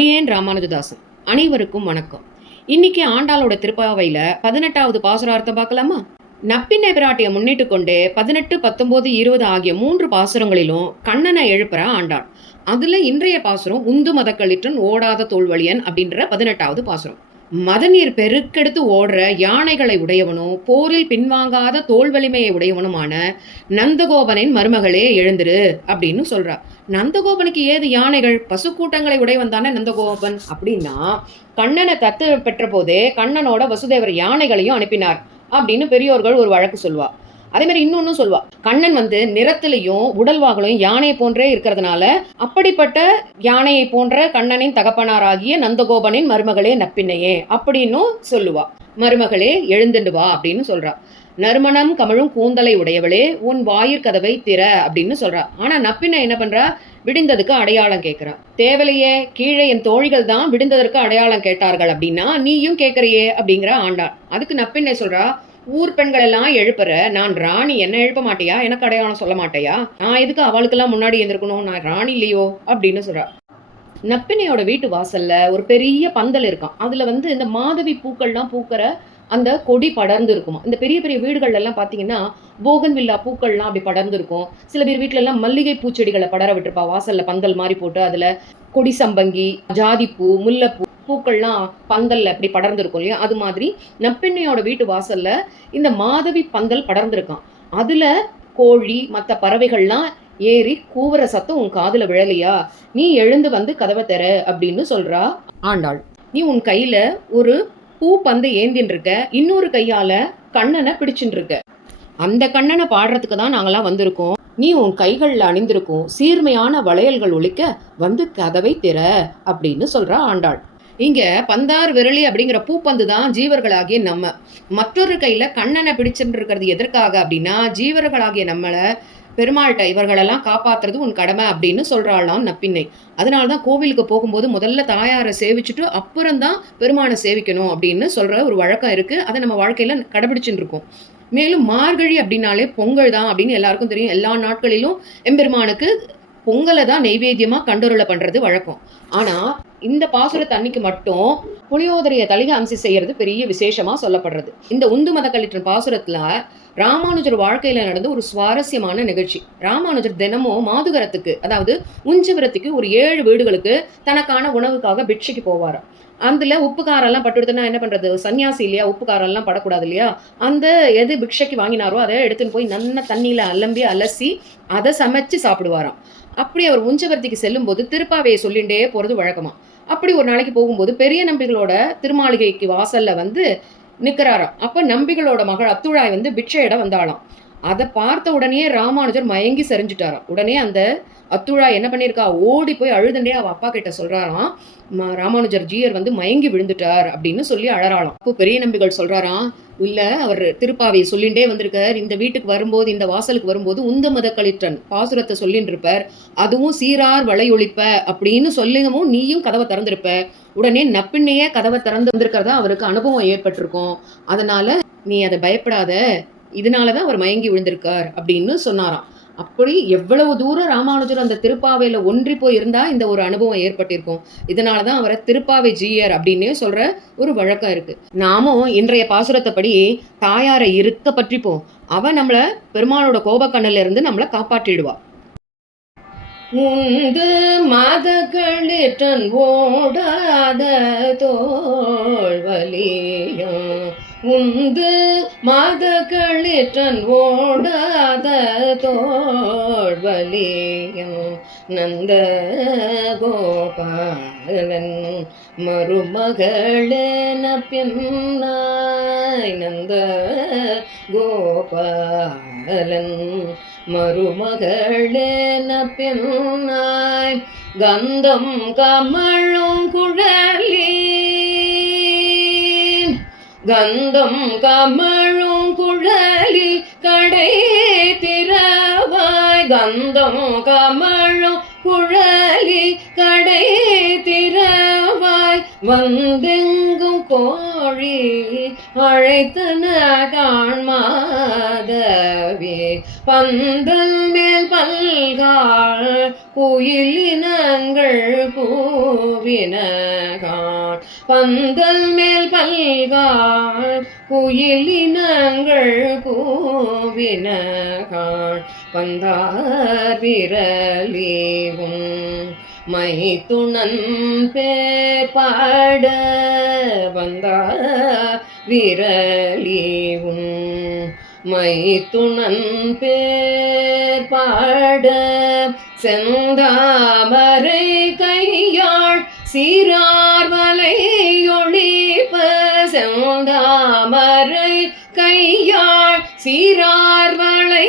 அடியேன் ராமானுஜதாசன். அனைவருக்கும் வணக்கம். இன்னைக்கு ஆண்டாளோட திருப்பாவையில பதினெட்டாவது பாசுரார்த்தம் பார்க்கலாமா? நப்பின்னை பிராட்டியை முன்னிட்டு கொண்டு பதினெட்டு பத்தொன்பது இருபது ஆகிய மூன்று பாசுரங்களிலும் கண்ணனை எழுப்புற ஆண்டாள். அதுல இன்றைய பாசுரம் உந்து மதக்களிற்றன் ஓடாத தோல்வழியன் அப்படின்ற பதினெட்டாவது பாசுரம். மதநீர் பெருக்கெடுத்து ஓடுற யானைகளை உடையவனும் போரில் பின்வாங்காத தோல் வலிமையை உடையவனுமான நந்தகோபனின் மருமகளே எழுந்துரு அப்படின்னு சொல்றா. நந்தகோபனுக்கு ஏது யானைகள்? பசுக்கூட்டங்களை உடையவன் தானே நந்தகோபன். அப்படின்னா கண்ணனை தத்து பெற்ற போதே கண்ணனோட வசுதேவர் யானைகளையும் அனுப்பினார் அப்படின்னு பெரியோர்கள் ஒரு வழக்கு சொல்வா. அதே மாதிரி இன்னொன்னும் சொல்வா. கண்ணன் வந்து நிறத்திலையும் உடல்வாகலையும் யானை போன்றே இருக்கிறதுனால அப்படிப்பட்ட யானையை போன்ற கண்ணனின் தகப்பனாராகிய நந்தகோபனின் மருமகளே நப்பின்னையே அப்படின்னும் சொல்லுவா. மருமகளே எழுந்துண்டு வா அப்படின்னு சொல்றா. நறுமணம் கமழும் கூந்தலை உடையவளே உன் வாயிற் கதவை திற அப்படின்னு சொல்றா. ஆனா நப்பின்னை என்ன பண்றா? விடிந்ததுக்கு அடையாளம் கேட்கிறா தேவலையே கீழே என் தோழிகள் தான் விடிந்ததற்கு அடையாளம் கேட்டார்கள் அப்படின்னா நீயும் கேட்கறியே அப்படிங்கிற ஆண்டாள். அதுக்கு நப்பின்னை சொல்றா ஊர் பெண்கள் எல்லாம் எழுப்புற நான் ராணி என்ன எழுப்ப மாட்டியா? எனக்கு அடையாளம் சொல்ல மாட்டேயா? நான் எதுக்கு அவளுக்கெல்லாம் முன்னாடி எழுந்திருக்கணும் நான் ராணி இல்லையோ? அப்படின்னு சொல்றா. நப்பினையோட வீட்டு வாசல்ல ஒரு பெரிய பந்தல் இருக்கான் அதுல வந்து இந்த மாதவி பூக்கள்லாம் பூக்கிற அந்த கொடி படர்ந்து இருக்குமா இந்த பெரிய பெரிய வீடுகள்ல எல்லாம் பாத்தீங்கன்னா போகன் வில்லா பூக்கள்லாம் அப்படி படர்ந்து இருக்கும் சில பேர் வீட்ல எல்லாம் மல்லிகை பூச்செடிகளை படர விட்டுருப்பா. வாசல்ல பந்தல் மாதிரி போட்டு அதுல கொடி சம்பங்கி ஜாதிப்பூ முல்லைப்பூ பூக்கள்லாம் பந்தல்ல அப்படி படர்ந்துருக்கும் இல்லையா? அது மாதிரி நப்பெண்ணையோட வீட்டு வாசல்ல இந்த மாதவி பந்தல் படர்ந்திருக்கான் அதுல கோழி மற்ற பறவைகள்லாம் ஏறி கூவுற சத்தம் உன் காதுல விழலையா? நீ எழுந்து வந்து கதவை தர அப்படின்னு சொல்றா ஆண்டாள். நீ உன் கையில ஒரு பூ பந்து ஏந்தின்னு இருக்க இன்னொரு கையால கண்ணனை பிடிச்சின்னு இருக்க அந்த கண்ணனை பாடுறதுக்கு தான் நாங்களாம் வந்திருக்கோம். நீ உன் கைகளில் அணிந்திருக்கும் சீர்மையான வளையல்கள் ஒழிக்க வந்து கதவை திற அப்படின்னு சொல்றா ஆண்டாள். இங்க பந்தார் விரலி அப்படிங்கிற பூப்பந்து தான் ஜீவர்களாகிய நம்ம. மற்றொரு கையில கண்ணனை பிடிச்சுட்டு இருக்கிறது எதற்காக அப்படின்னா ஜீவர்களாகிய நம்மளை பெருமாள்கிட்ட இவர்களெல்லாம் காப்பாத்துறது உன் கடமை அப்படின்னு சொல்றாளாம் நப்பின்னை. அதனால தான் கோவிலுக்கு போகும்போது முதல்ல தாயாரை சேவிச்சுட்டு அப்புறம்தான் பெருமானை சேவிக்கணும் அப்படின்னு சொல்ற ஒரு வழக்கம் இருக்கு. அதை நம்ம வாழ்க்கையில கடைபிடிச்சுட்டு இருக்கோம். மேலும் மார்கழி அப்படின்னாலே பொங்கல் தான் அப்படின்னு எல்லாருக்கும் தெரியும். எல்லா நாட்களிலும் எம்பெருமானுக்கு பொங்கலை தான் நெய்வேத்தியமா கண்டொருளை பண்றது வழக்கம். ஆனா இந்த பாசுர தண்ணிக்கு மட்டும் புளியோதரையை தலிக அம்சி செய்யறது பெரிய விசேஷமா சொல்லப்படுறது. இந்த உந்து மத கலிற்ற பாசுரத்துல ராமானுஜர் வாழ்க்கையில நடந்த ஒரு சுவாரஸ்யமான நிகழ்ச்சி. ராமானுஜர் தினமும் மாதுகரத்துக்கு அதாவது உஞ்சவரத்துக்கு ஒரு ஏழு வீடுகளுக்கு தனக்கான உணவுக்காக பிட்சைக்கு போவாராம். அதில் உப்பு காரெல்லாம் பட்டுடுத்துனா என்ன பண்ணுறது சன்னியாசி இல்லையா? உப்பு காரெல்லாம் படக்கூடாது இல்லையா? அந்த எது பிக்ஷைக்கு வாங்கினாரோ அதை எடுத்துன்னு போய் நல்ல தண்ணியில் அலம்பி அலசி அதை சமைச்சு சாப்பிடுவாராம். அப்படி அவர் உஞ்சவர்த்திக்கு செல்லும்போது திருப்பாவையை சொல்லிண்டே போகிறது வழக்கமாக அப்படி ஒரு நாளைக்கு போகும்போது பெரிய நம்பிகளோட திருமாளிகைக்கு வாசல்ல வந்து நிற்கிறாராம் அப்போ நம்பிகளோட மகள் அத்துழாய் வந்து பிட்சையிட வந்தாளாம். அதை பார்த்த உடனே ராமானுஜர் மயங்கி சரிஞ்சுட்டாராம். உடனே அந்த அத்துழா என்ன பண்ணியிருக்கா? ஓடி போய் அழுதுண்டே அவள் அப்பா கிட்ட சொல்கிறாராம் ராமானுஜர் ஜீயர் வந்து மயங்கி விழுந்துட்டார் அப்படின்னு சொல்லி அழறாளாம். அப்போ பெரிய நம்பிகள் சொல்கிறாராம் இல்லை அவர் திருப்பாவை சொல்லிண்டே வந்திருக்கார். இந்த வீட்டுக்கு வரும்போது இந்த வாசலுக்கு வரும்போது உந்த மத பாசுரத்தை சொல்லின்னு இருப்பார் அதுவும் சீரார் வளையொழிப்ப அப்படின்னு சொல்லிங்கவும் நீயும் கதவை திறந்திருப்ப. உடனே நப்பின்னையே கதவை திறந்து வந்திருக்கிறதா அவருக்கு அனுபவம் ஏற்பட்டிருக்கும். அதனால நீ அதை பயப்படாத. இதனால தான் அவர் மயங்கி விழுந்திருக்கார் அப்படின்னு சொன்னாராம். அப்படி எவ்வளவு தூரம் ராமானுஜர் அந்த திருப்பாவையில் ஒன்றி போய் இந்த ஒரு அனுபவம் ஏற்பட்டிருக்கும். இதனால தான் அவரை திருப்பாவை ஜீயர் அப்படின்னே சொல்கிற ஒரு வழக்கம் இருக்குது நாமும் இன்றைய பாசுரத்தைப்படி தாயாரை இருக்க பற்றிப்போம். அவன் நம்மளை பெருமாளோட கோபக்கண்ணிலிருந்து நம்மளை காப்பாற்றிடுவா. உந்து மதகளிற்றன் ஓடாத தோல்வலியும் உந்து மதகளிற்றன் ஓடாத தோழ்வலியும் நந்த கோபாலன் மருமகளெனப்பின்னாய் நந்த கோபாலன் மருமகளெனப்பின்னாய் கந்தம் கமழும் குழலி கந்தம் கமழும் குழலி கடை திறவாய். கந்தம் கமழும் குழலி கடை திறவாய். வந்தெங்கும் கோழி அழைத்தன காண்மாதவே. பந்தல் மேல் பல்கால் குயிலினங்கள் பூவின பந்தல் மேல் பல்கால் குயிலினங்கள் கூவினகான் பந்தார் விரலேவும் மை துணன் பேர் பாட வந்தார் விரலீவும் மை துணன் பேர் பாட செந்தாமரை கையாள் சீரார்மலையொழிப்ப செந்தாமரை கையாள் சீரார்மலை